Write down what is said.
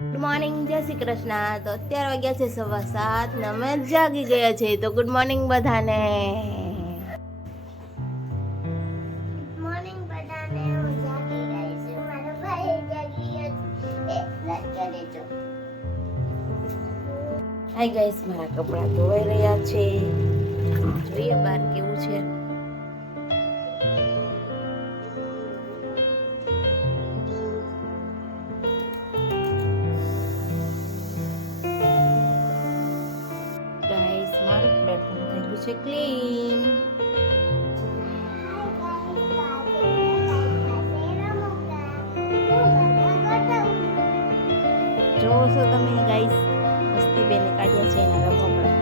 Good morning, જય શ્રી કૃષ્ણ. તો અત્યારે વાગ્યા છે 7:15 ને અમે જાગી ગયા છે. તો ગુડ મોર્નિંગ બધાને. મોર્નિંગ બધાને. હું જાગી ગઈ છું, મારો ભાઈ જાગી ગયો છે. લટકે દેજો. હાય ગાઈસ, મારા કપડાં ધોવાઈ રહ્યા છે. જોઈએ બહાર કેવું છે. ગાઈસ, મારું પ્લેટફોર્મ થઈ ગયું છે ક્લીન. જોવો છો તમે ગાઈસ, મસ્તી બેને કાઢ્યા છે એના રમકડા.